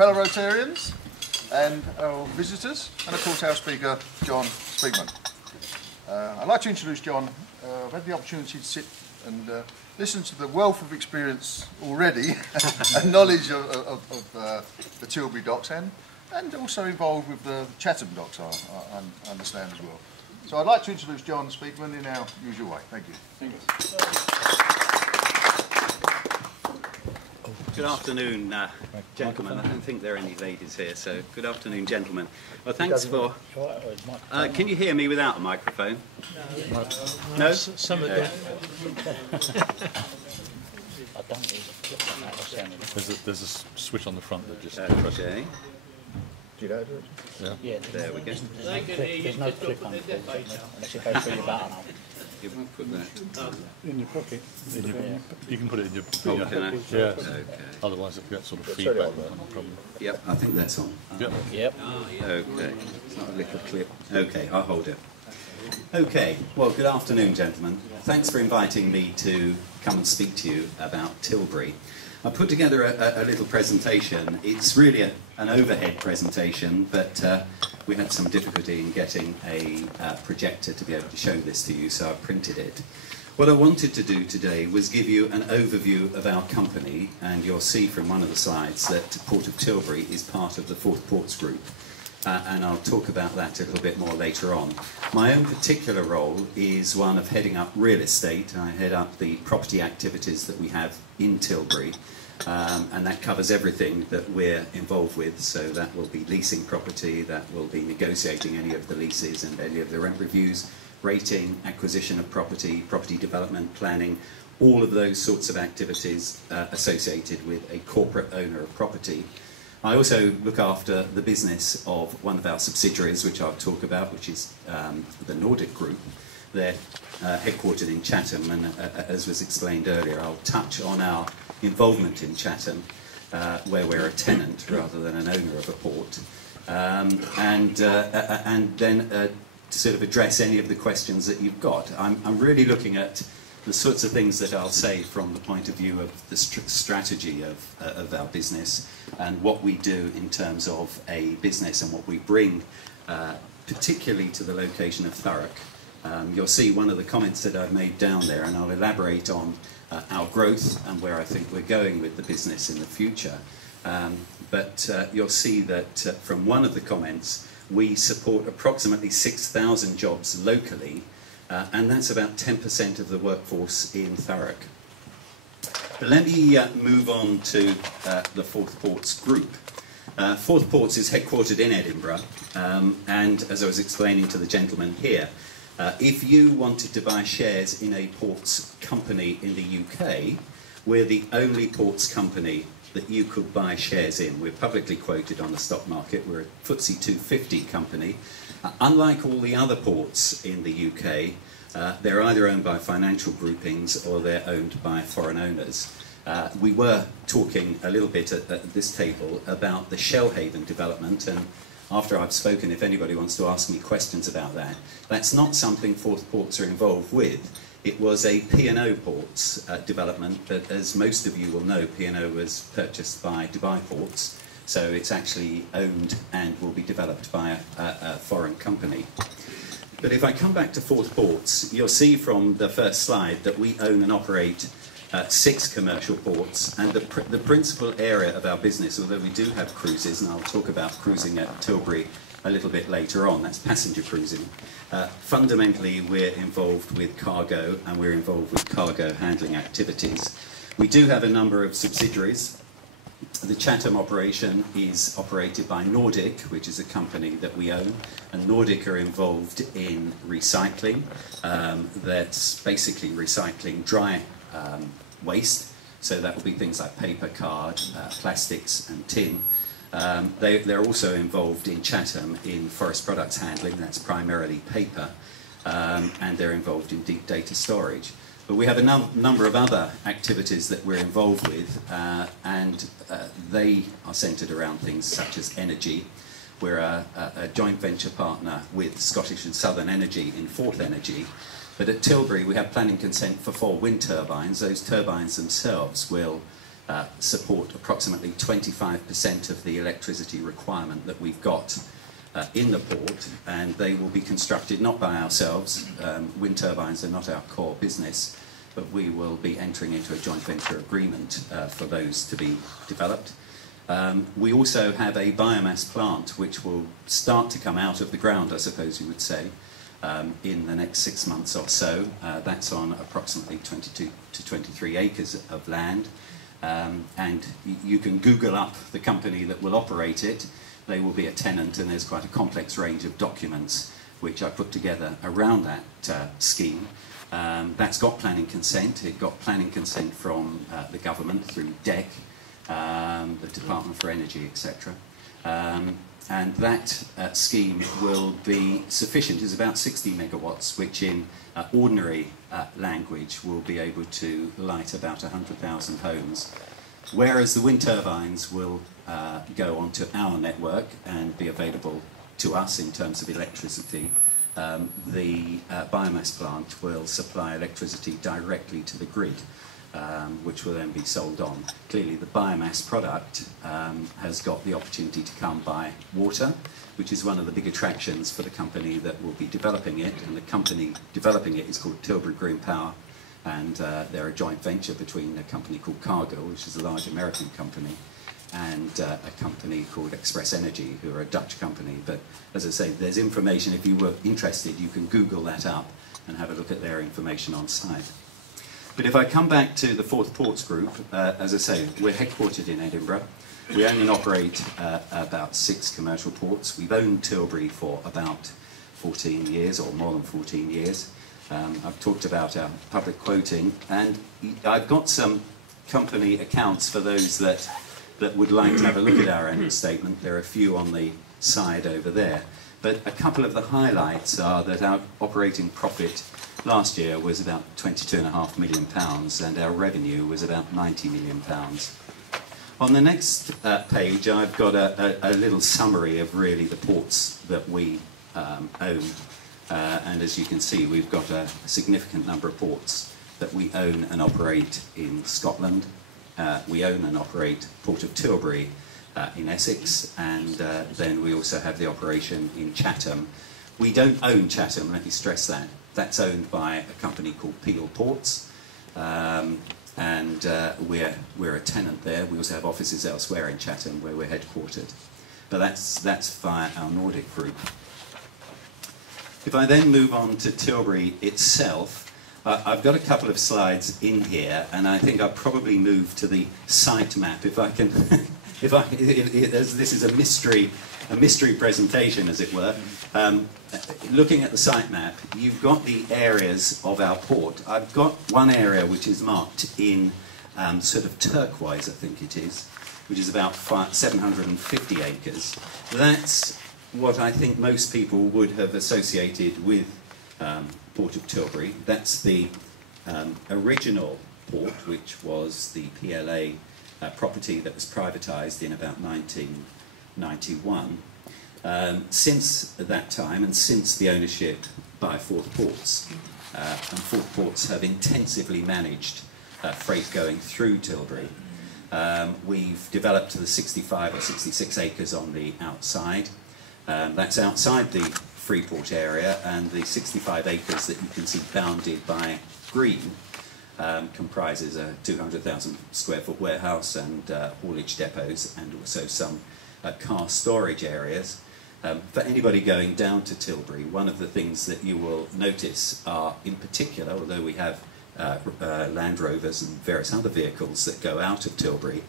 fellow Rotarians and our visitors, and of course our speaker, John Speakerman. I'd like to introduce John. I've had the opportunity to sit and listen to the wealth of experience already and knowledge of the Tilbury docks and also involved with the Chatham docks, I understand as well. So I'd like to introduce John Speakerman in our usual way. Thank you. Thank you. Good afternoon, gentlemen. I don't think there are any ladies here, so good afternoon, gentlemen. Well, thanks for... can you hear me without a microphone? No? No? Some of them. There's a switch on the front that just... Okay. Do you know it? Yeah, There we go. there's no clip on it, unless you go through your button. You won't put that... In your pocket. You can put it in your... Oh, can I? Yeah. Okay. Otherwise it gets sort of feedback. Problem. Yep, I think that's on. Yep. Yep. Okay, it's not a little clip. Okay, I'll hold it. Okay, well, good afternoon, gentlemen. Thanks for inviting me to come and speak to you about Tilbury. I put together a little presentation. It's really an overhead presentation, but we had some difficulty in getting a projector to be able to show this to you, so I printed it. What I wanted to do today was give you an overview of our company, and you'll see from one of the slides that Port of Tilbury is part of the Forth Ports Group. And I'll talk about that a little bit more later on. My own particular role is one of heading up real estate. I head up the property activities that we have in Tilbury, and that covers everything that we're involved with. So that will be leasing property, that will be negotiating any of the leases and any of the rent reviews, rating, acquisition of property, property development, planning, all of those sorts of activities associated with a corporate owner of property. I also look after the business of one of our subsidiaries, which I'll talk about, which is the Nordic Group. They're headquartered in Chatham, and as was explained earlier, I'll touch on our involvement in Chatham, where we're a tenant rather than an owner of a port, and then to sort of address any of the questions that you've got. I'm really looking at the sorts of things that I'll say from the point of view of the strategy of our business and what we do in terms of a business and what we bring particularly to the location of Thurrock. You'll see one of the comments that I've made down there, and I'll elaborate on our growth and where I think we're going with the business in the future. But you'll see that from one of the comments, we support approximately 6,000 jobs locally, and that's about 10% of the workforce in Thurrock. But let me move on to the Forth Ports Group. Forth Ports is headquartered in Edinburgh, and as I was explaining to the gentleman here, if you wanted to buy shares in a ports company in the UK, we're the only ports company that you could buy shares in. We're publicly quoted on the stock market. We're a FTSE 250 company. Unlike all the other ports in the UK, they're either owned by financial groupings or they're owned by foreign owners. We were talking a little bit at this table about the Shellhaven development, and after I've spoken, if anybody wants to ask me questions about that, that's not something Forth Ports are involved with. It was a P&O Ports development, but as most of you will know, P&O was purchased by Dubai Ports, so it's actually owned and will be developed by a foreign company. But if I come back to Forth Ports, you'll see from the first slide that we own and operate 6 commercial ports, and the principal area of our business, although we do have cruises, and I'll talk about cruising at Tilbury a little bit later on, that's passenger cruising. Fundamentally, we're involved with cargo, and we're involved with cargo handling activities. We do have a number of subsidiaries. The Chatham operation is operated by Nordic, which is a company that we own, and Nordic are involved in recycling. That's basically recycling dry waste, so that will be things like paper, card, plastics and tin. They're also involved in Chatham in forest products handling, that's primarily paper, and they're involved in deep data storage. But we have a number of other activities that we're involved with, and they are centred around things such as energy. We're a joint venture partner with Scottish and Southern Energy in Forth Energy. But at Tilbury we have planning consent for 4 wind turbines. Those turbines themselves will support approximately 25% of the electricity requirement that we've got in the port, and they will be constructed not by ourselves. Wind turbines are not our core business, but we will be entering into a joint venture agreement for those to be developed. We also have a biomass plant which will start to come out of the ground, I suppose you would say, in the next 6 months or so. That's on approximately 22 to 23 acres of land. And you can Google up the company that will operate it. They will be a tenant, and there's quite a complex range of documents which I put together around that scheme. That's got planning consent. It got planning consent from the government through DEC, the Department for Energy, etc. And that scheme will be sufficient. It's about 60 megawatts, which in ordinary language will be able to light about 100,000 homes. Whereas the wind turbines will go onto our network and be available to us in terms of electricity, the biomass plant will supply electricity directly to the grid, which will then be sold on. Clearly the biomass product has got the opportunity to come by water, which is one of the big attractions for the company that will be developing it, and the company developing it is called Tilbury Green Power, and they're a joint venture between a company called Cargill, which is a large American company, and a company called Express Energy, who are a Dutch company. But as I say, there's information, if you were interested, you can Google that up and have a look at their information on site. But if I come back to the Forth Ports Group, as I say, we're headquartered in Edinburgh. We own and operate about 6 commercial ports. We've owned Tilbury for about 14 years, or more than 14 years. I've talked about our public quoting, and I've got some company accounts for those that would like to have a look at our annual statement. There are a few on the side over there. But a couple of the highlights are that our operating profit last year was about £22.5 million, and our revenue was about £90 million. On the next page, I've got a little summary of really the ports that we own. And as you can see, we've got a significant number of ports that we own and operate in Scotland. We own and operate Port of Tilbury in Essex, and then we also have the operation in Chatham. We don't own Chatham, let me stress that. That's owned by a company called Peel Ports, and we're a tenant there. We also have offices elsewhere in Chatham where we're headquartered. But that's via our Nordic group. If I then move on to Tilbury itself, I've got a couple of slides in here, and I think I'll probably move to the site map if I can. This is a mystery presentation, as it were. Looking at the site map, you've got the areas of our port. I've got one area which is marked in sort of turquoise, I think it is, which is about 750 acres. That's what I think most people would have associated with Port of Tilbury. That's the original port, which was the PLA property that was privatised in about 1991. Since that time, and since the ownership by Forth Ports, and Forth Ports have intensively managed freight going through Tilbury. We've developed the 65 or 66 acres on the outside. That's outside the Freeport area, and the 65 acres that you can see bounded by green comprises a 200,000 square foot warehouse and haulage depots, and also some car storage areas. For anybody going down to Tilbury, one of the things that you will notice are, in particular, although we have Land Rovers and various other vehicles that go out of Tilbury,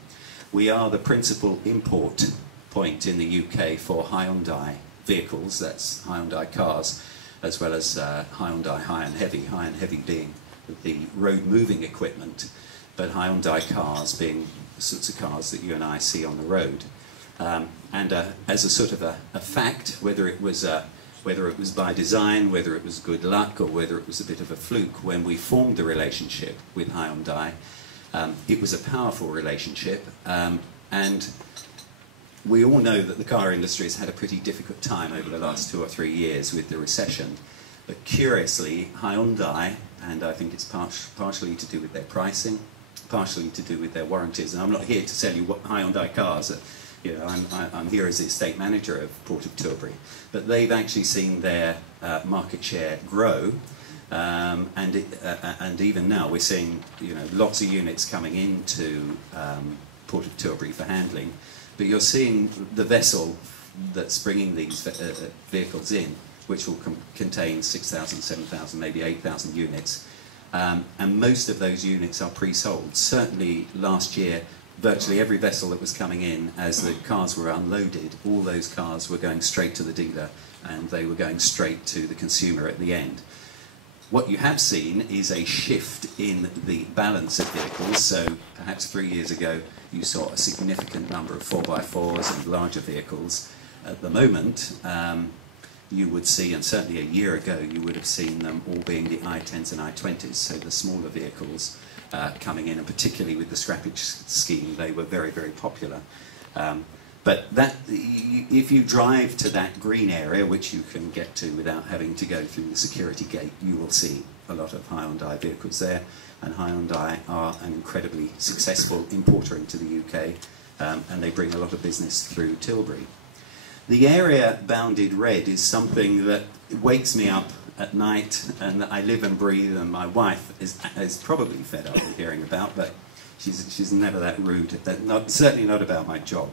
we are the principal import point in the UK for Hyundai vehicles. That's Hyundai cars, as well as Hyundai high and heavy being the road moving equipment, but Hyundai cars being the sorts of cars that you and I see on the road. And as a sort of a fact, whether it was by design, whether it was good luck, or whether it was a bit of a fluke, when we formed the relationship with Hyundai, it was a powerful relationship, and we all know that the car industry has had a pretty difficult time over the last 2 or 3 years with the recession. But curiously, Hyundai, and I think it's partially to do with their pricing, partially to do with their warranties. And I'm not here to sell you Hyundai cars. You know, I'm here as the estate manager of Port of Tilbury. But they've actually seen their market share grow. And even now we're seeing, you know, lots of units coming into Port of Tilbury for handling. But you're seeing the vessel that's bringing these vehicles in, which will contain 6,000, 7,000, maybe 8,000 units. And most of those units are pre-sold. Certainly last year, virtually every vessel that was coming in, as the cars were unloaded, all those cars were going straight to the dealer and they were going straight to the consumer at the end. What you have seen is a shift in the balance of vehicles. So perhaps 3 years ago you saw a significant number of 4x4s and larger vehicles. At the moment, you would see, and certainly a year ago, you would have seen them all being the I-10s and I-20s, so the smaller vehicles coming in, and particularly with the scrappage scheme, they were very, very popular. But that, if you drive to that green area, which you can get to without having to go through the security gate, you will see a lot of Hyundai vehicles there, and Hyundai are an incredibly successful importer into the UK, and they bring a lot of business through Tilbury. The area bounded red is something that wakes me up at night, and that I live and breathe, and my wife is probably fed up with hearing about, but she's never that rude, certainly not about my job.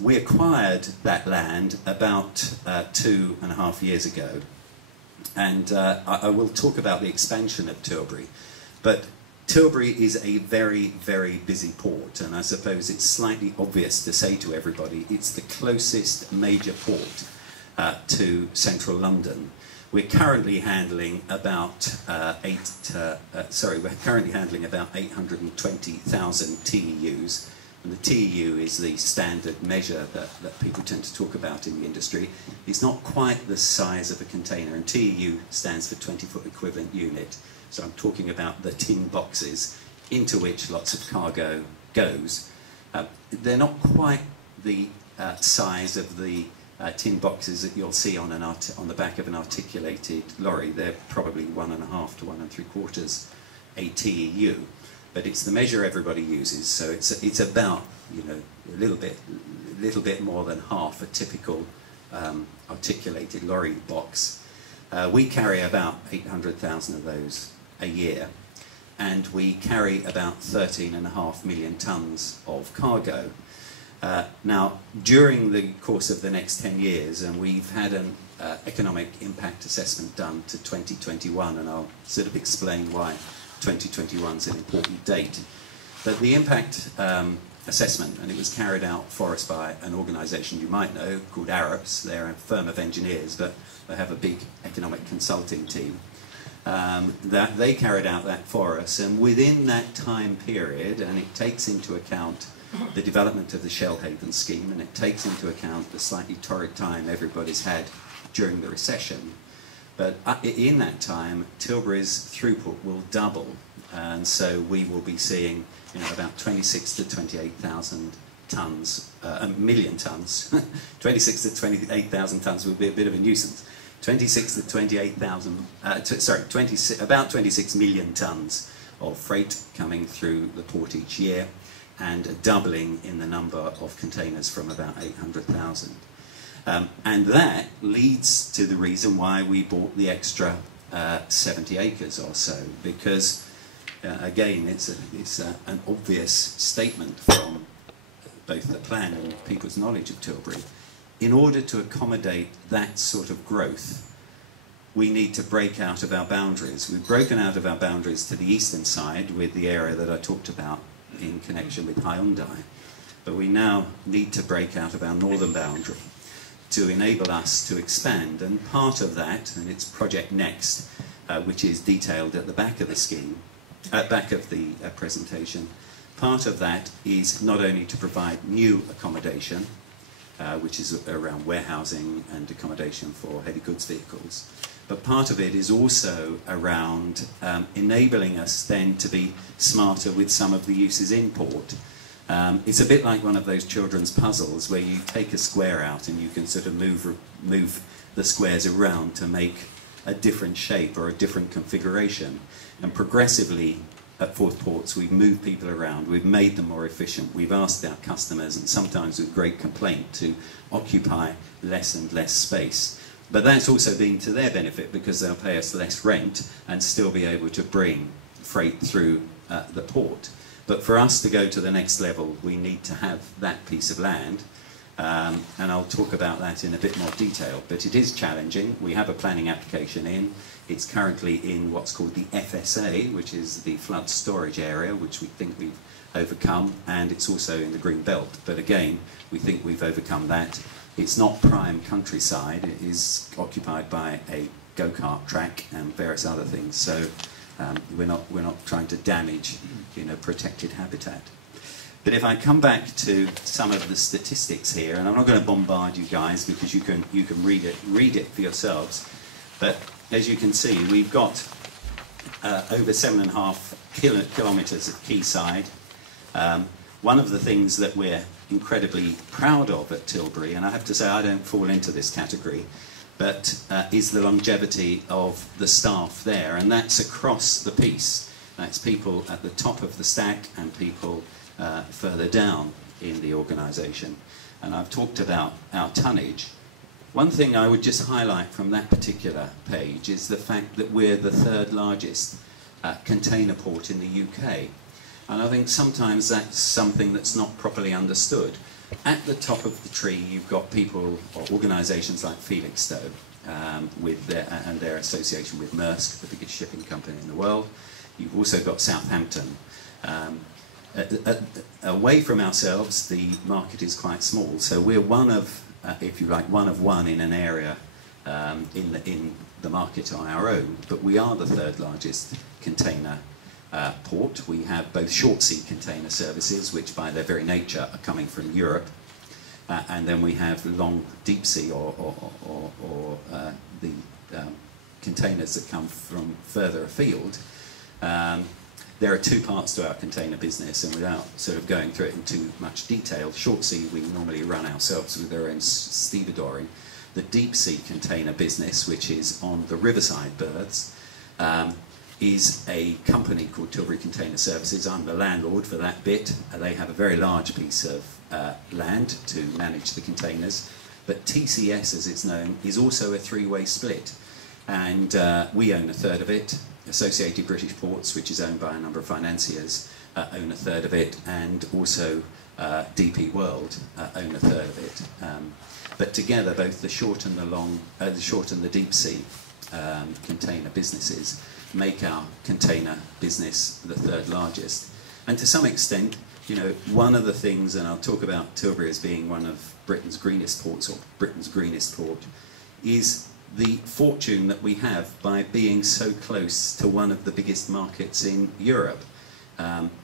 We acquired that land about 2.5 years ago, and I will talk about the expansion of Tilbury, but Tilbury is a very, very busy port, and I suppose it's slightly obvious to say to everybody it's the closest major port to central London. We're currently handling about 820,000 TEUs, and the TEU is the standard measure that people tend to talk about in the industry. It's not quite the size of a container, and TEU stands for 20-foot equivalent unit. So I'm talking about the tin boxes into which lots of cargo goes. They're not quite the size of the tin boxes that you'll see on the back of an articulated lorry. They're probably 1.5 to 1 3/4 a TEU, but it's the measure everybody uses. So it's about, you know, a little bit more than half a typical articulated lorry box. We carry about 800,000 of those a year, and we carry about 13.5 million tonnes of cargo. Now, during the course of the next 10 years, and we've had an economic impact assessment done to 2021, and I'll sort of explain why 2021 is an important date. But the impact assessment, and it was carried out for us by an organisation you might know called Arabs. They're a firm of engineers, but they have a big economic consulting team. That they carried out that for us, and within that time period, and it takes into account the development of the Shellhaven scheme, and it takes into account the slightly torrid time everybody's had during the recession, but in that time Tilbury's throughput will double, and so we will be seeing, you know, about 26 to 28,000 tonnes, million tonnes. 26 to 28,000 tonnes would be a bit of a nuisance. 26 to 28,000, about 26 million tonnes of freight coming through the port each year, and a doubling in the number of containers from about 800,000. And that leads to the reason why we bought the extra 70 acres or so, because again, it's an obvious statement from both the plan and people's knowledge of Tilbury. In order to accommodate that sort of growth, we need to break out of our boundaries. We've broken out of our boundaries to the eastern side with the area that I talked about in connection with Hyundai, but we now need to break out of our northern boundary to enable us to expand, and part of that, and it's Project Next, which is detailed at the back of the scheme, back of the presentation, part of that is not only to provide new accommodation, which is around warehousing and accommodation for heavy goods vehicles, but part of it is also around enabling us then to be smarter with some of the uses in port. It's a bit like one of those children's puzzles where you take a square out and you can sort of move the squares around to make a different shape or a different configuration, and progressively at Forth Ports, we've moved people around, we've made them more efficient, we've asked our customers, and sometimes with great complaint, to occupy less and less space. But that's also been to their benefit, because they'll pay us less rent and still be able to bring freight through the port. But for us to go to the next level, we need to have that piece of land, and I'll talk about that in a bit more detail. But it is challenging. We have a planning application in. It's currently in what's called the FSA, which is the flood storage area, which we think we've overcome, and it's also in the Green Belt. But again, we think we've overcome that. It's not prime countryside. It is occupied by a go-kart track and various other things. So we're not trying to damage, protected habitat. But if I come back to some of the statistics here, and I'm not going to bombard you guys because you can read it for yourselves. But as you can see, we've got over 7.5 kilometres of quayside. One of the things that we're incredibly proud of at Tilbury, and I have to say I don't fall into this category, but is the longevity of the staff there, and that's across the piece. That's people at the top of the stack and people further down in the organisation. And I've talked about our tonnage. One thing I would just highlight from that particular page is the fact that we're the third largest container port in the UK. And I think sometimes that's something that's not properly understood. At the top of the tree, you've got people or organisations like Felixstowe with their association with Maersk, the biggest shipping company in the world. You've also got Southampton. Away from ourselves, the market is quite small, so we're one of, if you like, one of one in an area in the market on our own. But we are the third largest container port. We have both short sea container services, which by their very nature are coming from Europe, and then we have long deep sea or the containers that come from further afield. There are two parts to our container business, and without sort of going through it in too much detail, short sea we normally run ourselves with our own stevedoring. The deep sea container business, which is on the riverside berths, is a company called Tilbury Container Services. I'm the landlord for that bit. They have a very large piece of land to manage the containers, but TCS, as it's known, is also a three-way split, and we own a third of it. Associated British Ports, which is owned by a number of financiers, own a third of it, and also DP World own a third of it. But together, both the short and the deep sea container businesses make our container business the third largest. And to some extent, one of the things, and I'll talk about Tilbury as being one of Britain's greenest ports, or Britain's greenest port, is the fortune that we have by being so close to one of the biggest markets in Europe.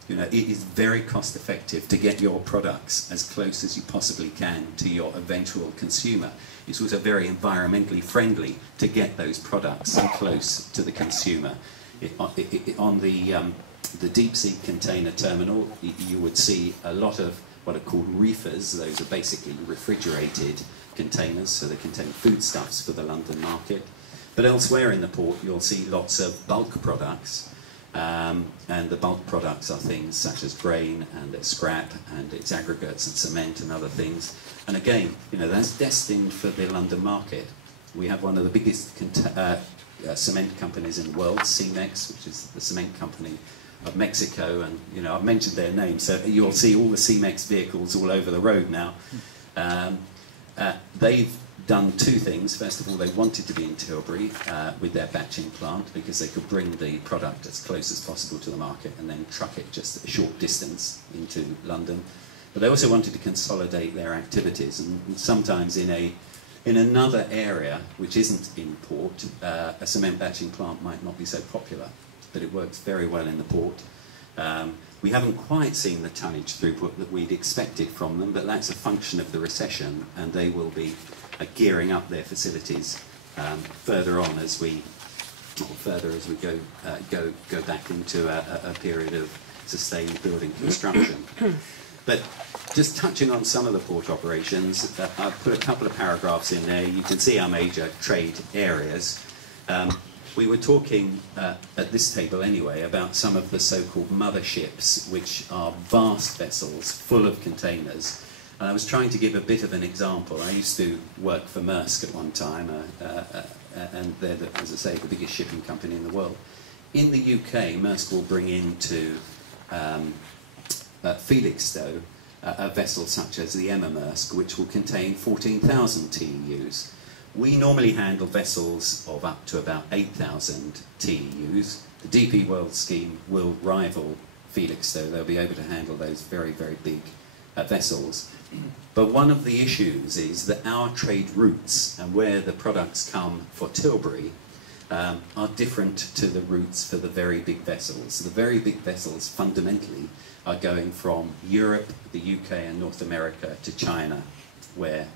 It is very cost effective to get your products as close as you possibly can to your eventual consumer. It's also very environmentally friendly to get those products close to the consumer. On the deep sea container terminal, you would see a lot of what are called reefers. Those are basically refrigerated containers, so they contain foodstuffs for the London market. But elsewhere in the port, you'll see lots of bulk products, and the bulk products are things such as grain and its scrap and its aggregates and cement and other things. And again, that's destined for the London market. We have one of the biggest cement companies in the world, Cemex, which is the cement company of Mexico, and I've mentioned their name, so you'll see all the Cemex vehicles all over the road now. They've done two things. First of all, they wanted to be in Tilbury with their batching plant because they could bring the product as close as possible to the market and then truck it just a short distance into London. But they also wanted to consolidate their activities, and sometimes in another area which isn't in port, a cement batching plant might not be so popular, but it works very well in the port. We haven't quite seen the tonnage throughput that we'd expected from them, but that's a function of the recession, and they will be gearing up their facilities further on as we go back into a period of sustained building construction. But just touching on some of the port operations, I've put a couple of paragraphs in there. You can see our major trade areas. we were talking at this table anyway about some of the so-called motherships, which are vast vessels full of containers. And I was trying to give a bit of an example. I used to work for Maersk at one time, and they're, as I say, the biggest shipping company in the world. In the UK, Maersk will bring into Felixstowe a vessel such as the Emma Maersk, which will contain 14,000 TEUs. We normally handle vessels of up to about 8,000 TEUs. The DP World scheme will rival Felixstowe. They'll be able to handle those very, very big vessels. But one of the issues is that our trade routes and where the products come for Tilbury are different to the routes for the very big vessels. The very big vessels fundamentally are going from Europe, the UK and North America to China, where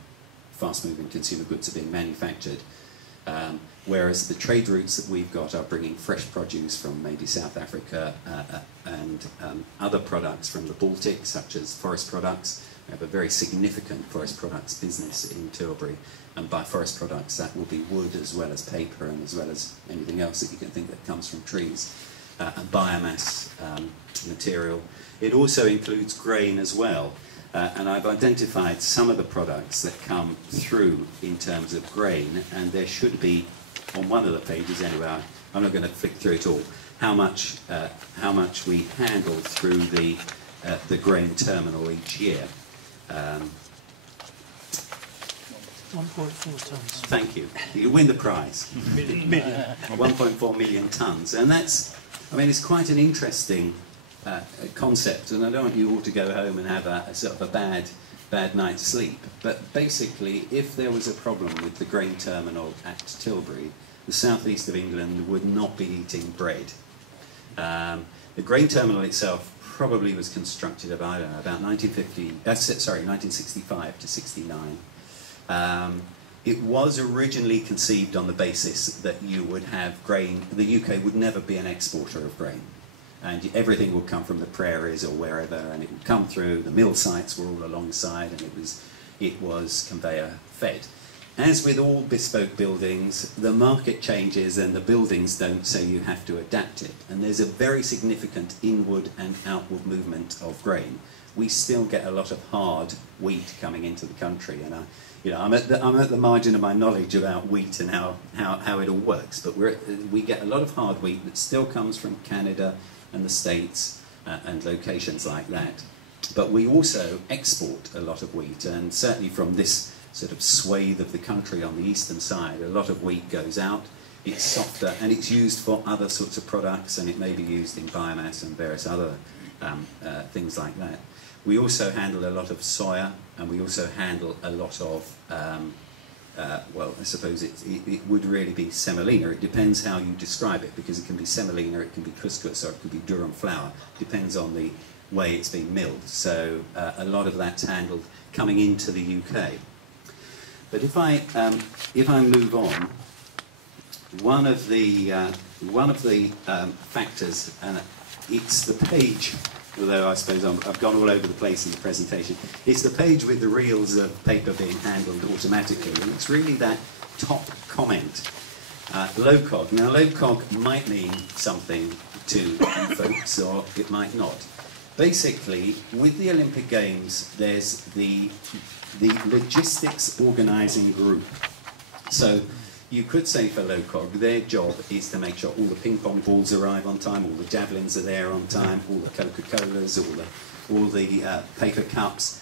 fast-moving consumer goods are being manufactured. Whereas the trade routes that we've got are bringing fresh produce from maybe South Africa and other products from the Baltic, such as forest products. We have a very significant forest products business in Tilbury, and by forest products that will be wood as well as paper and as well as anything else that you can think that comes from trees, and biomass material. It also includes grain as well, and I've identified some of the products that come through in terms of grain, and there should be, on one of the pages anyway, I'm not going to flick through it all, how much we handle through the grain terminal each year. 1.4 tonnes. Thank you. You win the prize. Million. 1.4 million tonnes, and that's, I mean, it's quite an interesting concept, and I don't want you all to go home and have a sort of a bad night's sleep. But basically, if there was a problem with the grain terminal at Tilbury, the southeast of England would not be eating bread. The grain terminal itself probably was constructed about 1965 to 69. It was originally conceived on the basis that you would have grain. The UK would never be an exporter of grain, and everything would come from the prairies or wherever, and it would come through. The mill sites were all alongside, and it was conveyor fed. As with all bespoke buildings, the market changes and the buildings don't, so you have to adapt it. And there's a very significant inward and outward movement of grain. We still get a lot of hard wheat coming into the country, and I'm at the margin of my knowledge about wheat and how it all works. But we get a lot of hard wheat that still comes from Canada and the States and locations like that. But we also export a lot of wheat, and certainly from this sort of swathe of the country on the eastern side, a lot of wheat goes out. It's softer and it's used for other sorts of products, and it may be used in biomass and various other things like that. We also handle a lot of soya, and we also handle a lot of, well, I suppose it would really be semolina. It depends how you describe it, because it can be semolina, it can be couscous, or it could be durum flour. Depends on the way it's being milled. So a lot of that's handled coming into the UK. But if I move on, one of the factors, and it's the page, although I suppose I've gone all over the place in the presentation, it's the page with the reels of paper being handled automatically, and it's really that top comment, low cog. Now, low cog might mean something to you folks, or it might not. Basically, with the Olympic Games, there's the logistics organising group. So you could say for low cog, their job is to make sure all the ping pong balls arrive on time, all the javelins are there on time, all the Coca-Colas, all the paper cups.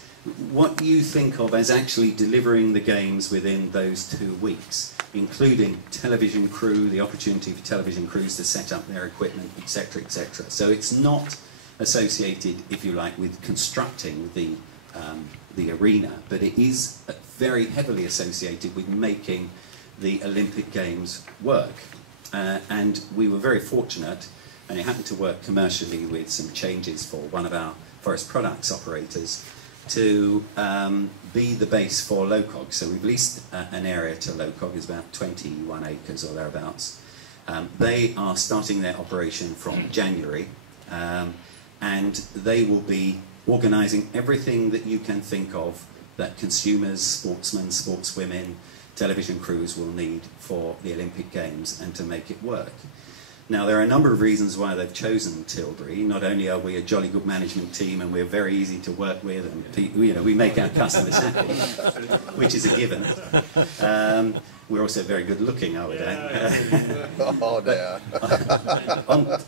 What you think of as actually delivering the games within those 2 weeks, including television crew, the opportunity for television crews to set up their equipment, etc., etc. So it's not associated, if you like, with constructing the arena, but it is very heavily associated with making the Olympic Games work. And we were very fortunate, and it happened to work commercially with some changes for one of our forest products operators, to be the base for low cog. So we've leased an area to low cog, it's about 21 acres or thereabouts. They are starting their operation from January, and they will be organising everything that you can think of that consumers, sportsmen, sportswomen, television crews will need for the Olympic Games and to make it work. Now, there are a number of reasons why they've chosen Tilbury. Not only are we a jolly good management team and we're very easy to work with, and we make our customers happy, which is a given. We're also very good looking, I would add. Oh, dear.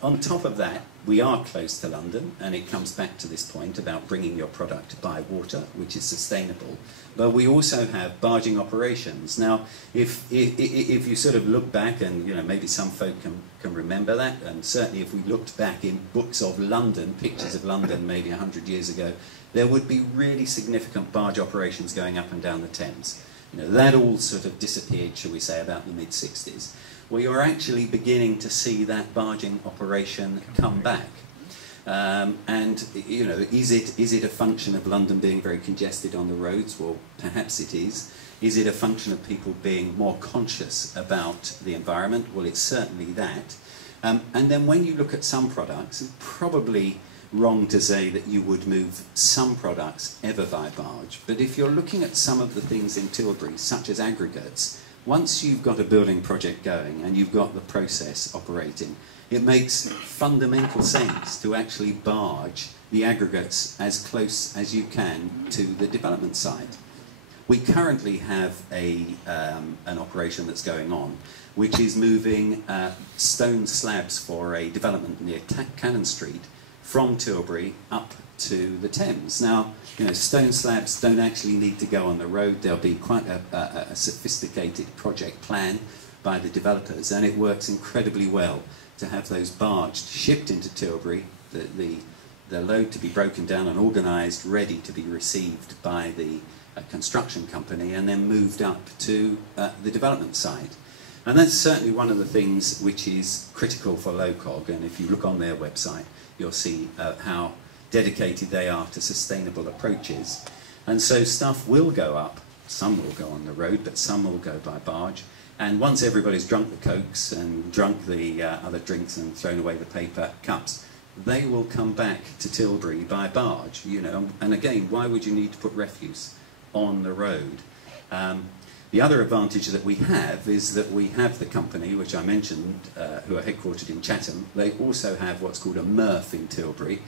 On top of that, we are close to London, and it comes back to this point about bringing your product by water, which is sustainable. But we also have barging operations. Now, if you sort of look back, and maybe some folk can remember that, and certainly if we looked back in books of London, pictures of London maybe 100 years ago, there would be really significant barge operations going up and down the Thames. That all sort of disappeared, shall we say, about the mid-60s. Well, you're actually beginning to see that barging operation come back. Is it a function of London being very congested on the roads? Well, perhaps it is. Is it a function of people being more conscious about the environment? Well, it's certainly that. And then when you look at some products, it's probably wrong to say that you would move some products ever by barge. But if you're looking at some of the things in Tilbury, such as aggregates, once you've got a building project going and you've got the process operating, it makes fundamental sense to actually barge the aggregates as close as you can to the development site. We currently have an operation that's going on, which is moving stone slabs for a development near Cannon Street from Tilbury up to the Thames. Now, stone slabs don't actually need to go on the road. There'll be quite a sophisticated project plan by the developers, and it works incredibly well to have those barged, shipped into Tilbury, the load to be broken down and organised, ready to be received by the construction company, and then moved up to the development site. And that's certainly one of the things which is critical for LOCOG, and if you look on their website, you'll see how dedicated they are to sustainable approaches. And so stuff will go up, some will go on the road, but some will go by barge. And once everybody's drunk the Cokes and drunk the other drinks and thrown away the paper cups, they will come back to Tilbury by barge, And again, why would you need to put refuse on the road? The other advantage that we have is that we have the company, which I mentioned, who are headquartered in Chatham. They also have what's called a MRF in Tilbury,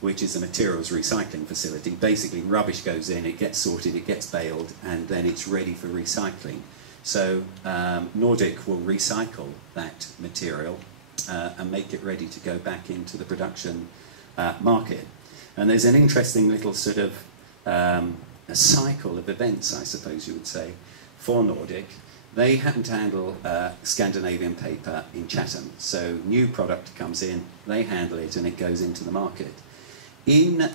which is a materials recycling facility. Basically, rubbish goes in, it gets sorted, it gets baled, and then it's ready for recycling. So Nordic will recycle that material and make it ready to go back into the production market. And there's an interesting little sort of a cycle of events, I suppose you would say, for Nordic. They happen to handle Scandinavian paper in Chatham. So new product comes in, they handle it, and it goes into the market. In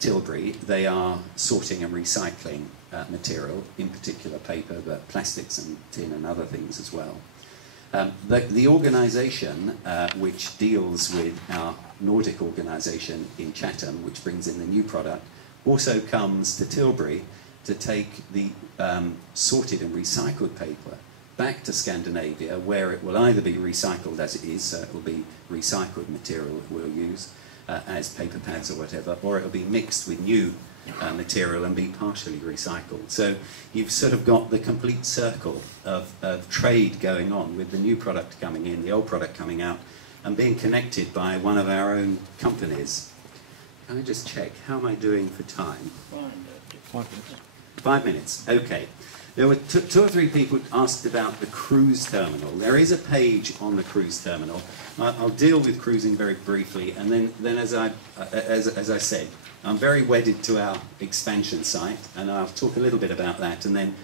Tilbury, they are sorting and recycling material, in particular paper, but plastics and tin and other things as well. The organisation which deals with our Nordic organisation in Chatham, which brings in the new product, also comes to Tilbury to take the sorted and recycled paper back to Scandinavia, where it will either be recycled as it is, so it will be recycled material that we'll use as paper pads or whatever, or it will be mixed with new material and be partially recycled. So you've sort of got the complete circle of trade going on, with the new product coming in, the old product coming out, and being connected by one of our own companies. Can I just check, how am I doing for time? 5 minutes. 5 minutes, okay. There were two or three people asked about the cruise terminal. There is a page on the cruise terminal. I'll deal with cruising very briefly, and then as I said, I'm very wedded to our expansion site, and I'll talk a little bit about that, and then,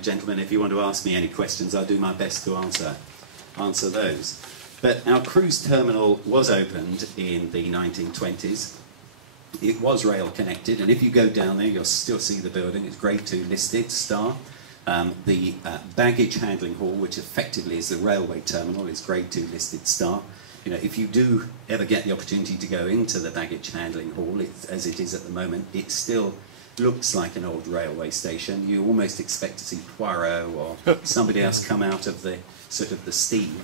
gentlemen, if you want to ask me any questions, I'll do my best to answer those. But our cruise terminal was opened in the 1920s. It was rail connected, and if you go down there, you'll still see the building. It's Grade 2 listed, star. The baggage handling hall, which effectively is the railway terminal, is Grade 2 listed, star. If you do ever get the opportunity to go into the baggage handling hall, as it is at the moment, it still looks like an old railway station. You almost expect to see Poirot or somebody else come out of the sort of the steam.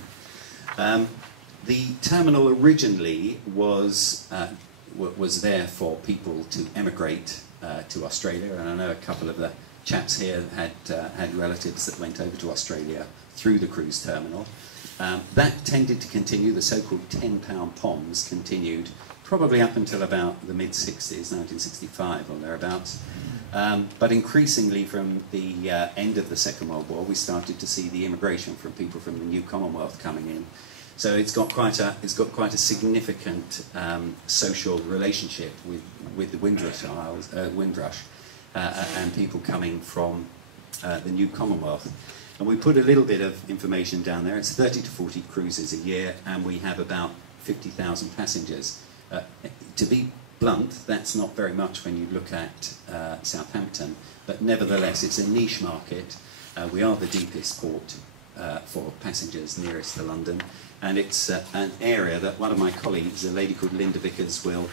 The terminal originally was there for people to emigrate to Australia, and I know a couple of the chaps here had relatives that went over to Australia through the cruise terminal. That tended to continue. The so-called £10 POMs continued probably up until about the mid-60s, 1965 or thereabouts. But increasingly from the end of the Second World War, we started to see the immigration from people from the new Commonwealth coming in. So it's got quite a significant social relationship with the Windrush and people coming from the new Commonwealth. And we put a little bit of information down there. It's 30 to 40 cruises a year, and we have about 50,000 passengers. To be blunt, that's not very much when you look at Southampton, but nevertheless, it's a niche market. We are the deepest port for passengers nearest to London, and it's an area that one of my colleagues, a lady called Linda Vickers, will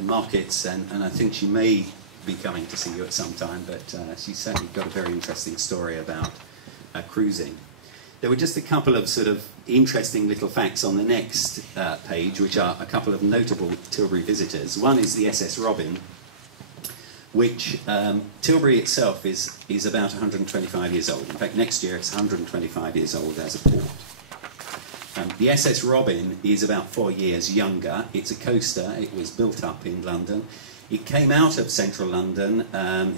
markets, and I think she may be coming to see you at some time, but she's certainly got a very interesting story about cruising. There were just a couple of sort of interesting little facts on the next page, which are a couple of notable Tilbury visitors. One is the SS Robin, which Tilbury itself is about 125 years old. In fact, next year it's 125 years old as a port. The SS Robin is about 4 years younger. It's a coaster. It was built up in London. It came out of central London.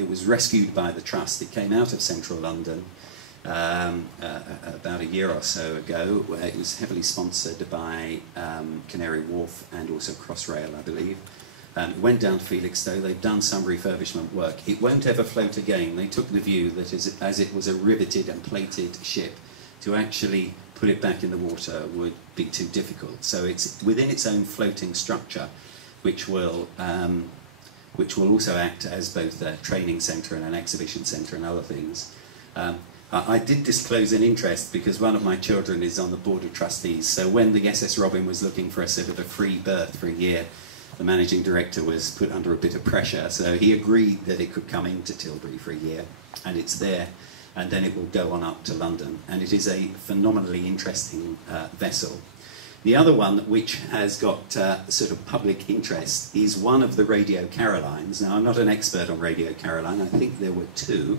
It was rescued by the Trust. It came out of central London about a year or so ago. It was heavily sponsored by Canary Wharf and also Crossrail, I believe. It went down to Felixstowe. They've done some refurbishment work. It won't ever float again. They took the view that as it was a riveted and plated ship, to actually put it back in the water would be too difficult. So it's within its own floating structure, which will also act as both a training centre and an exhibition centre and other things. I did disclose an interest because one of my children is on the board of trustees, so when the SS Robin was looking for a sort of a free berth for a year, the managing director was put under a bit of pressure, so he agreed that it could come into Tilbury for a year, and it's there, and then it will go on up to London, and it is a phenomenally interesting vessel. The other one, which has got sort of public interest, is one of the Radio Carolines. Now, I'm not an expert on Radio Caroline. I think there were two.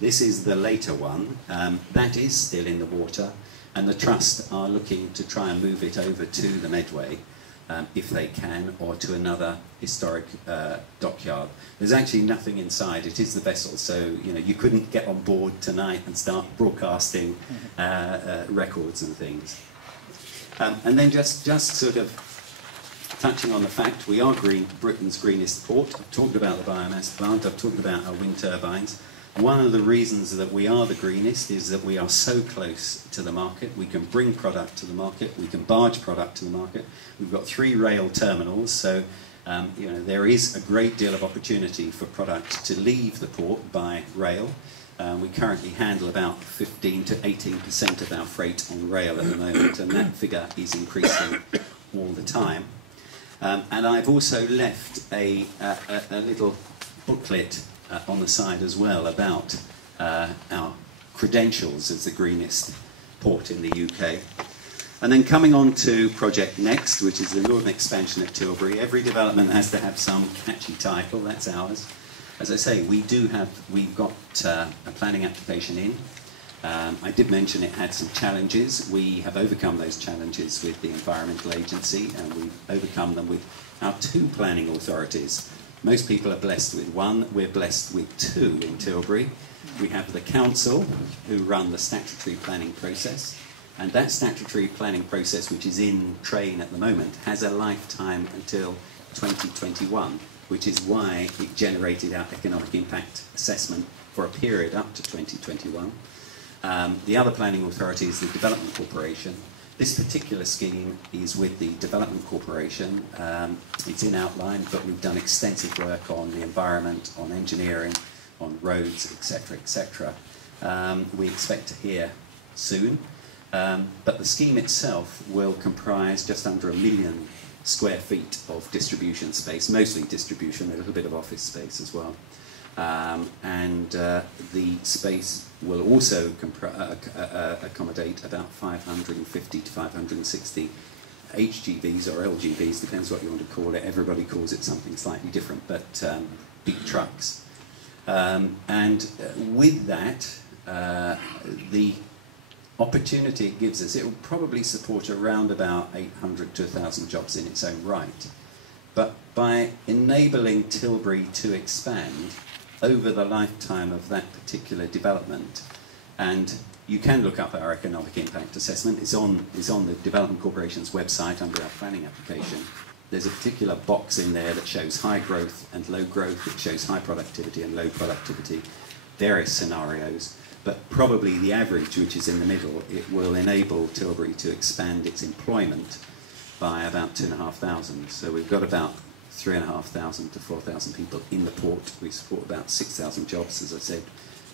This is the later one. That is still in the water, and the Trust are looking to try and move it over to the Medway, if they can, or to another historic dockyard. There's actually nothing inside. It is the vessel, so you couldn't get on board tonight and start broadcasting records and things. And then just sort of touching on the fact we are Britain's greenest port. I've talked about the biomass plant, I've talked about our wind turbines. One of the reasons that we are the greenest is that we are so close to the market. We can bring product to the market, we can barge product to the market. We've got 3 rail terminals, so there is a great deal of opportunity for product to leave the port by rail. We currently handle about 15 to 18% of our freight on rail at the moment, and that figure is increasing all the time. And I've also left a little booklet on the side as well about our credentials as the greenest port in the UK. And then coming on to Project Next, which is the northern expansion at Tilbury. Every development has to have some catchy title. That's ours. As I say, we've got a planning application in. I did mention it had some challenges. We have overcome those challenges with the Environmental Agency, and we've overcome them with our 2 planning authorities. Most people are blessed with 1. We're blessed with 2 in Tilbury. We have the Council, who run the statutory planning process, and that statutory planning process, which is in train at the moment, has a lifetime until 2021. Which is why it generated our economic impact assessment for a period up to 2021. The other planning authority is the Development Corporation. This particular scheme is with the Development Corporation. It's in outline, but we've done extensive work on the environment, on engineering, on roads, etc., etc. We expect to hear soon. But the scheme itself will comprise just under 1 million square feet of distribution space, mostly distribution, a little bit of office space as well. And the space will also accommodate about 550 to 560 HGVs or LGVs, depends what you want to call it. Everybody calls it something slightly different, but big trucks. With that, the opportunity it gives us, it will probably support around about 800 to 1,000 jobs in its own right. But by enabling Tilbury to expand over the lifetime of that particular development, and you can look up our economic impact assessment, it's on the Development Corporation's website under our planning application. There's a particular box in there that shows high growth and low growth, it shows high productivity and low productivity, various scenarios. But probably the average, which is in the middle, it will enable Tilbury to expand its employment by about 2,500. So we've got about 3,500 to 4,000 people in the port. We support about 6,000 jobs, as I said,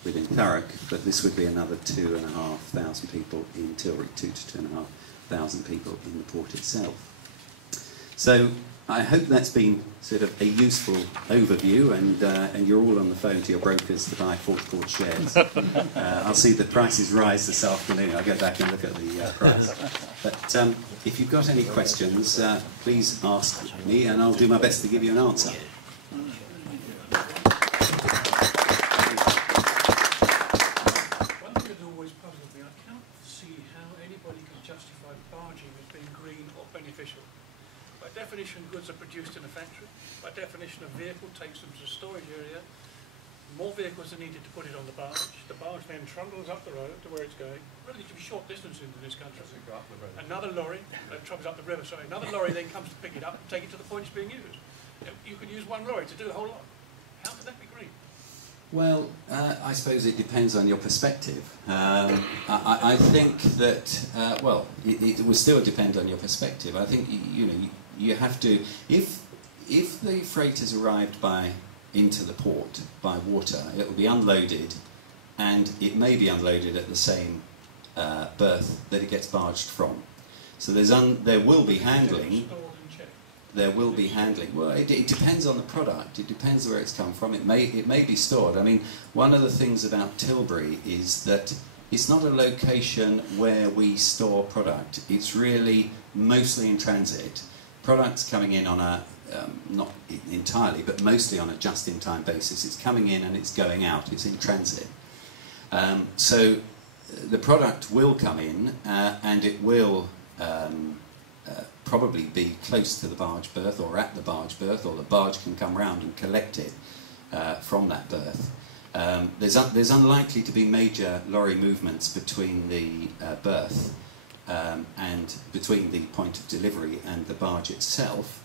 within Thurrock, but this would be another 2,500 people in Tilbury, 2,000 to 2,500 people in the port itself. So I hope that's been sort of a useful overview, and you're all on the phone to your brokers to buy Port shares. I'll see the prices rise this afternoon. I'll go back and look at the price. But if you've got any questions, please ask me, and I'll do my best to give you an answer. One thing that always puzzles me, I cannot see how anybody can justify barging as being green or beneficial. By definition, goods are produced in a factory. By definition, a vehicle takes them to a storage area. More vehicles are needed to put it on the barge. The barge then trundles up the road to where it's going, relatively short distances in this country. Another lorry travels up the river. Sorry, another lorry then comes to pick it up and take it to the point it's being used. You could use one lorry to do the whole lot. How could that be green? Well, I suppose it depends on your perspective. I think that, well, it will still depend on your perspective. I think, you have to, if the freight has arrived into the port by water, it will be unloaded, and it may be unloaded at the same berth that it gets barged from. So there will be handling. There will be handling. Well, it depends on the product. It depends where it's come from. It may be stored. I mean, one of the things about Tilbury is that it's not a location where we store product. It's really mostly in transit. Products coming in on a, not entirely, but mostly on a just-in-time basis. It's coming in and it's going out. It's in transit. So the product will come in and it will probably be close to the barge berth or at the barge berth, or the barge can come round and collect it from that berth. There's unlikely to be major lorry movements between the berth and between the point of delivery and the barge itself.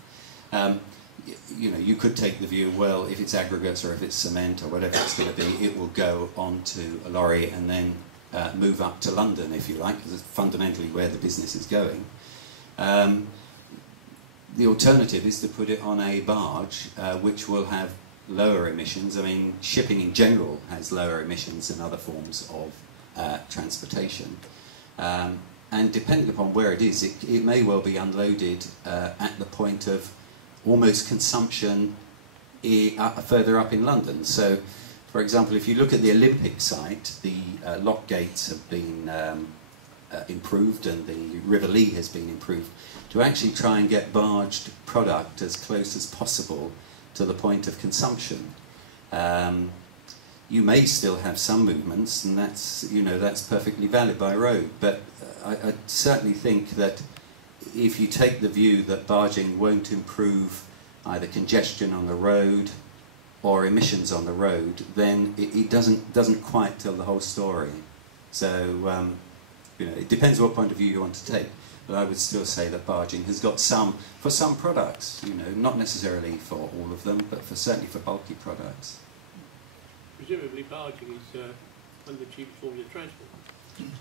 You could take the view, well, if it's aggregates or if it's cement or whatever it's going to be, it will go onto a lorry and then move up to London, if you like, because it's fundamentally where the business is going. The alternative is to put it on a barge, which will have lower emissions. I mean, shipping in general has lower emissions than other forms of transportation. And depending upon where it is, it may well be unloaded at the point of almost consumption further up in London. So, for example, if you look at the Olympic site, the lock gates have been improved and the River Lee has been improved to actually try and get barged product as close as possible to the point of consumption. You may still have some movements, and that's perfectly valid by road, but I certainly think that if you take the view that barging won't improve either congestion on the road or emissions on the road, then it doesn't quite tell the whole story. So it depends what point of view you want to take, but I would still say that barging has got for some products, not necessarily for all of them, but certainly for bulky products. Presumably barging is one of the cheapest forms of transport.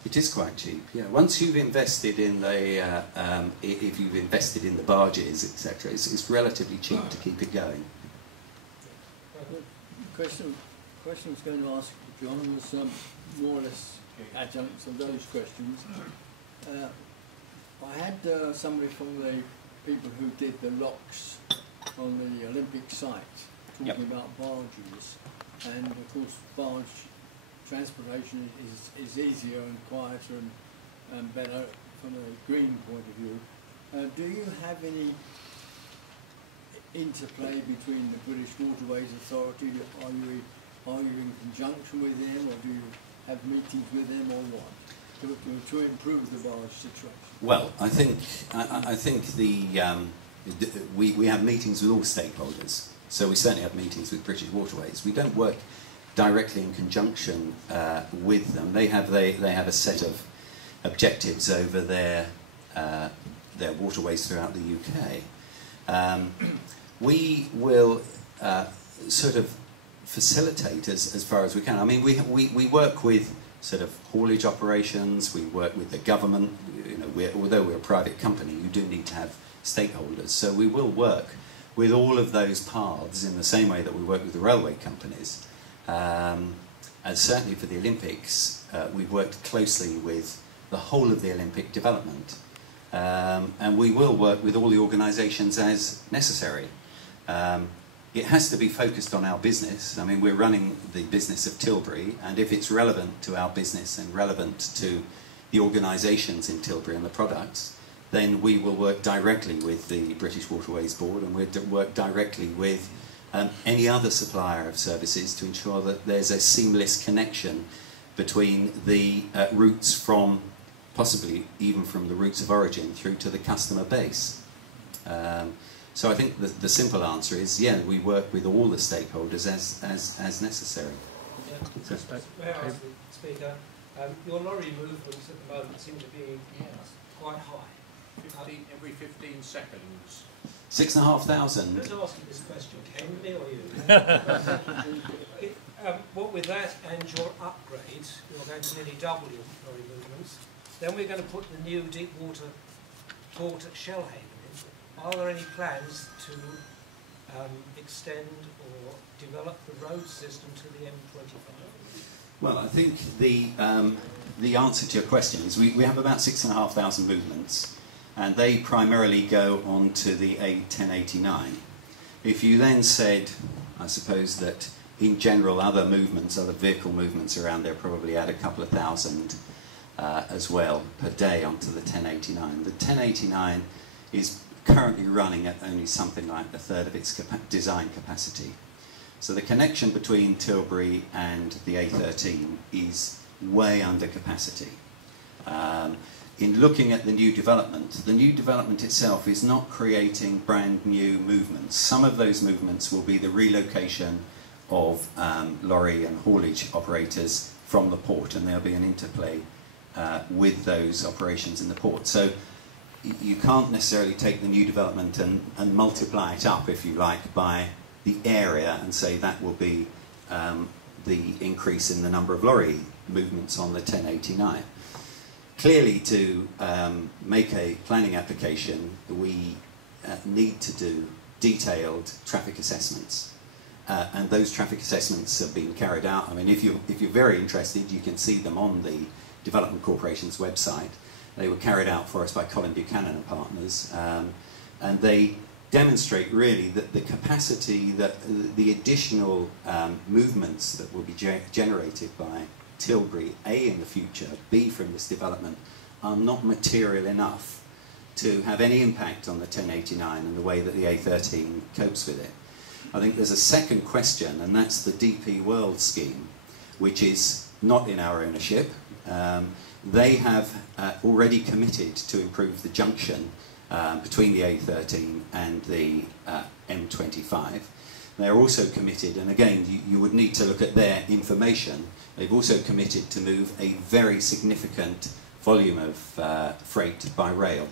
It is quite cheap, yeah. Once you've invested in the, if you've invested in the barges, etc., it's relatively cheap to keep it going. The question I was going to ask John was more or less adjuncts of those questions. I had somebody from the people who did the locks on the Olympic site talking about barges, and of course barge transportation is easier and quieter and better from a green point of view. Do you have any interplay between the British Waterways Authority? Are you Are you in conjunction with them, or do you have meetings with them, or what? To improve the barge situation? Well, I think we have meetings with all stakeholders. So we certainly have meetings with British Waterways. We don't work directly in conjunction with them. They have a set of objectives over their waterways throughout the UK. We will sort of facilitate as far as we can. I mean, we work with sort of haulage operations. We work with the government. You know, although we're a private company, you do need to have stakeholders. So we will work with all of those paths in the same way that we work with the railway companies. And certainly for the Olympics, we've worked closely with the whole of the Olympic development. And we will work with all the organisations as necessary. It has to be focused on our business. I mean, we're running the business of Tilbury, and if it's relevant to our business and relevant to the organisations in Tilbury and the products, then we will work directly with the British Waterways Board, and we'll work directly with any other supplier of services to ensure that there's a seamless connection between the routes from, possibly even from the routes of origin through to the customer base. So I think the simple answer is, yeah, we work with all the stakeholders as necessary. Yeah. May I ask the Speaker, your lorry movements at the moment seem to be quite high. Every 15 seconds. 6,500. Who's asking this question, Ken, me or you? What with that and your upgrades, you're going to nearly double your lorry movements. Then we're going to put the new deep water port at Shellhaven in. Are there any plans to extend or develop the road system to the M25? Well, I think the answer to your question is we have about 6,500 movements, and they primarily go on to the A1089. If you then said, I suppose, that in general other movements, other vehicle movements around there probably add a couple of thousand as well per day onto the 1089. The 1089 is currently running at only something like a third of its design capacity. So the connection between Tilbury and the A13 is way under capacity. In looking at the new development itself is not creating brand new movements. Some of those movements will be the relocation of lorry and haulage operators from the port, and there'll be an interplay with those operations in the port. So you can't necessarily take the new development and multiply it up, if you like, by the area and say that will be the increase in the number of lorry movements on the 1089. Clearly, to make a planning application, we need to do detailed traffic assessments. And those traffic assessments have been carried out. I mean, if you're very interested, you can see them on the Development Corporation's website. They were carried out for us by Colin Buchanan and partners, and they demonstrate really that the capacity, that the additional movements that will be generated by Tilbury, A, in the future, B, from this development, are not material enough to have any impact on the 1089 and the way that the A13 copes with it. I think there's a second question, and that's the DP World scheme, which is not in our ownership. They have already committed to improve the junction between the A13 and the M25. They're also committed, and again, you would need to look at their information. They've also committed to move a very significant volume of freight by rail,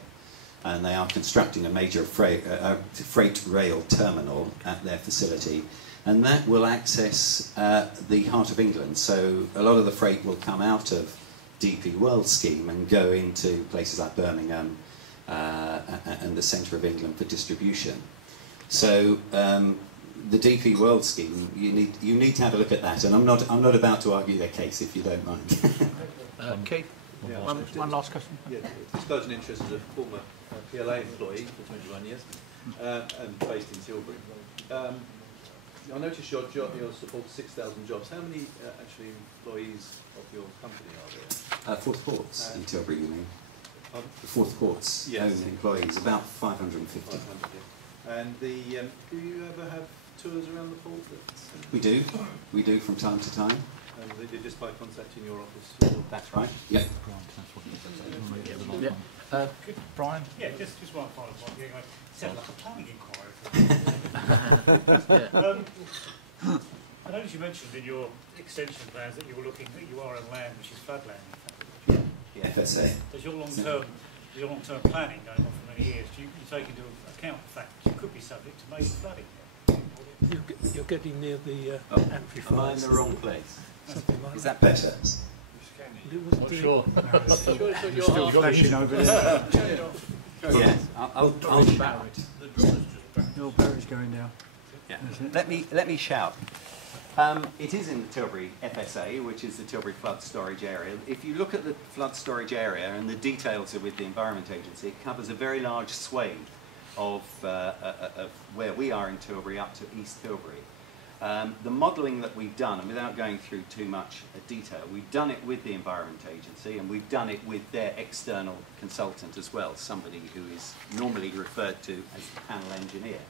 and they are constructing a major freight rail terminal at their facility, and that will access the heart of England. So a lot of the freight will come out of DP World scheme and go into places like Birmingham and the centre of England for distribution. So the DP World scheme, you need to have a look at that, and I'm not about to argue their case, if you don't mind. Keith, one last question. Yeah, disclosing interest as a former PLA employee for 21 years and based in Tilbury. I noticed your support 6,000 jobs. How many actually employees of your company are there? Fourth Ports in Tilbury, you mean? Pardon? The Fourth Ports Yes. own employees, about 550. 500, yeah. And do you ever have tours around the port? We do from time to time. And they did just by contacting your office? That's right. Yeah. Brian? Yeah, just one final point. Yeah, it sounded like a planning inquiry. I noticed you mentioned in your extension plans that you are on land which is floodland. The FSA. Does your long-term planning going on for many years, do you take into account the fact that you could be subject to major flooding? You're getting near the amplifiers. Am I in the wrong place? Something like Is that better? Not sure. You're Still flashing over there. Yeah. I'll Your battery's going now. Yeah. Let me shout. It is in the Tilbury FSA, which is the Tilbury Flood Storage Area. If you look at the flood storage area, and the details are with the Environment Agency, it covers a very large swathe of where we are in Tilbury up to East Tilbury. The modelling that we've done, and without going through too much detail, we've done it with the Environment Agency, and we've done it with their external consultant as well, somebody who is normally referred to as the panel engineer.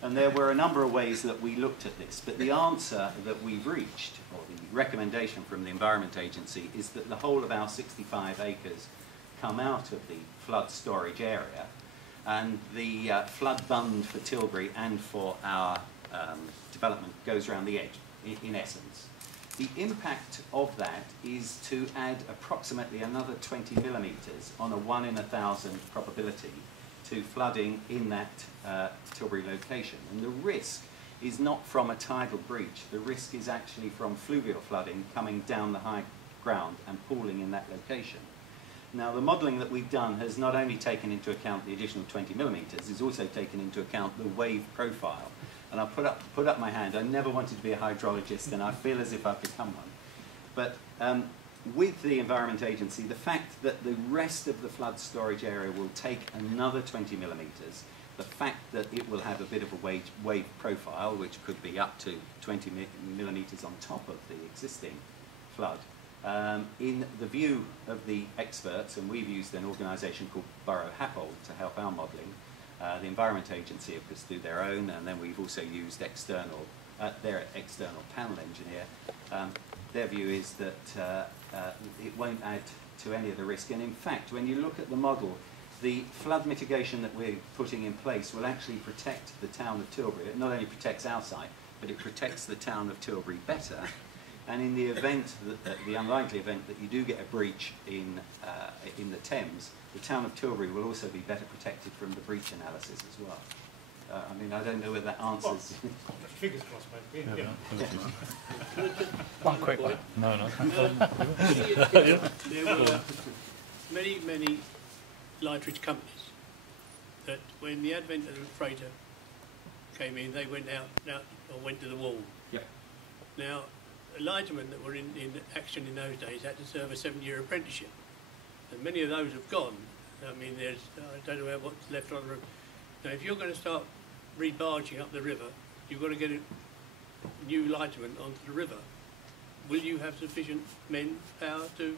And there were a number of ways that we looked at this, but the answer that we've reached, or the recommendation from the Environment Agency, is that the whole of our 65 acres come out of the flood storage area, and the flood bund for Tilbury and for our development goes around the edge, in essence. The impact of that is to add approximately another 20 millimetres on a 1 in 1,000 probability to flooding in that Tilbury location. And the risk is not from a tidal breach, the risk is actually from fluvial flooding coming down the high ground and pooling in that location. Now, the modelling that we've done has not only taken into account the additional 20 millimetres, it's also taken into account the wave profile. And I'll put up my hand. I never wanted to be a hydrologist, and I feel as if I've become one. But with the Environment Agency, the fact that the rest of the flood storage area will take another 20 millimetres, the fact that it will have a bit of a wave profile, which could be up to 20 millimetres on top of the existing flood, in the view of the experts, and we've used an organisation called Borough Happold to help our modelling, the Environment Agency, of course, do their own, and then we've also used their external panel engineer. Their view is that it won't add to any of the risk. And in fact, when you look at the model, the flood mitigation that we're putting in place will actually protect the town of Tilbury. It not only protects our site, but it protects the town of Tilbury better. And in the event, the unlikely event that you do get a breach in the Thames, the town of Tilbury will also be better protected from the breach analysis as well. I mean, I don't know whether that answers. Fingers crossed, mate. Yeah. One quick one. No. There were many lightridge companies that, when the advent of the freighter came in, they went out or went to the wall. Yep. Now, the lightermen that were in action in those days had to serve a 7-year apprenticeship, and many of those have gone. I mean, I don't know what's left on the river. Now, if you're going to start rebarging up the river, you've got to get a new lighterman onto the river. Will you have sufficient power to?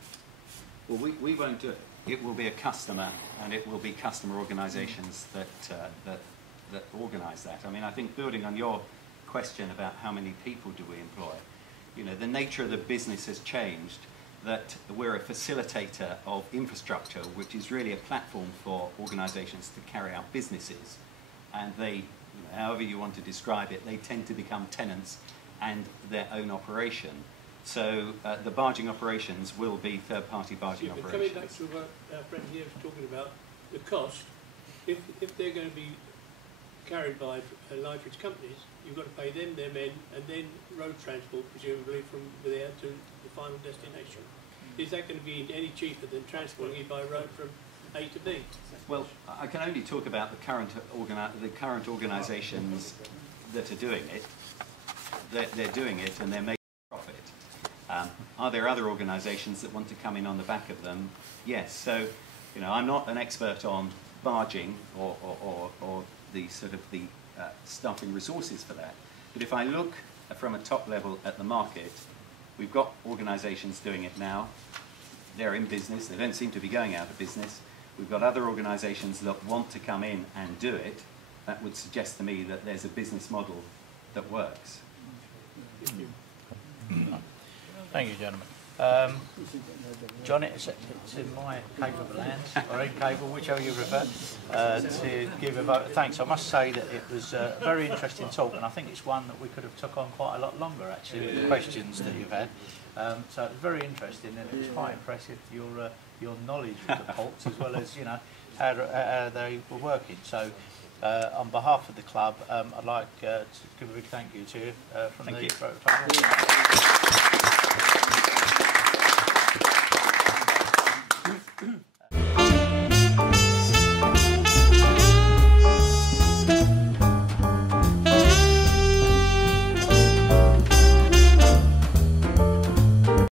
Well, we won't do it. It will be a customer, and it will be customer organisations that organise that. I mean, I think building on your question about how many people do we employ, you know, the nature of the business has changed, that we're a facilitator of infrastructure, which is really a platform for organisations to carry out businesses. And they, you know, however you want to describe it, they tend to become tenants and their own operation. So the barging operations will be third-party barging operations. Coming back to what our friend here was talking about, the cost, if they're going to be carried by lightridge companies, you've got to pay them, their men, and then road transport, presumably from there to the final destination. Is that going to be any cheaper than transporting it by road from A to B? Well, I can only talk about the current organisations that are doing it. They're doing it, and they're making profit. Are there other organisations that want to come in on the back of them? Yes. So, you know, I'm not an expert on barging or the sort of the staffing resources for that. But if I look from a top level at the market, we've got organisations doing it now. They're in business. They don't seem to be going out of business. We've got other organisations that want to come in and do it. That would suggest to me that there's a business model that works. Thank you, gentlemen. John, it's in my capable hands, or incapable, whichever you prefer, to give a vote of thanks. I must say that it was a very interesting talk, and I think it's one that we could have took on quite a lot longer, actually, with the questions that you've had. So it was very interesting, and it was quite impressive, your knowledge of the ports, as well as, you know, how they were working. So on behalf of the club, I'd like to give a big thank you to you from the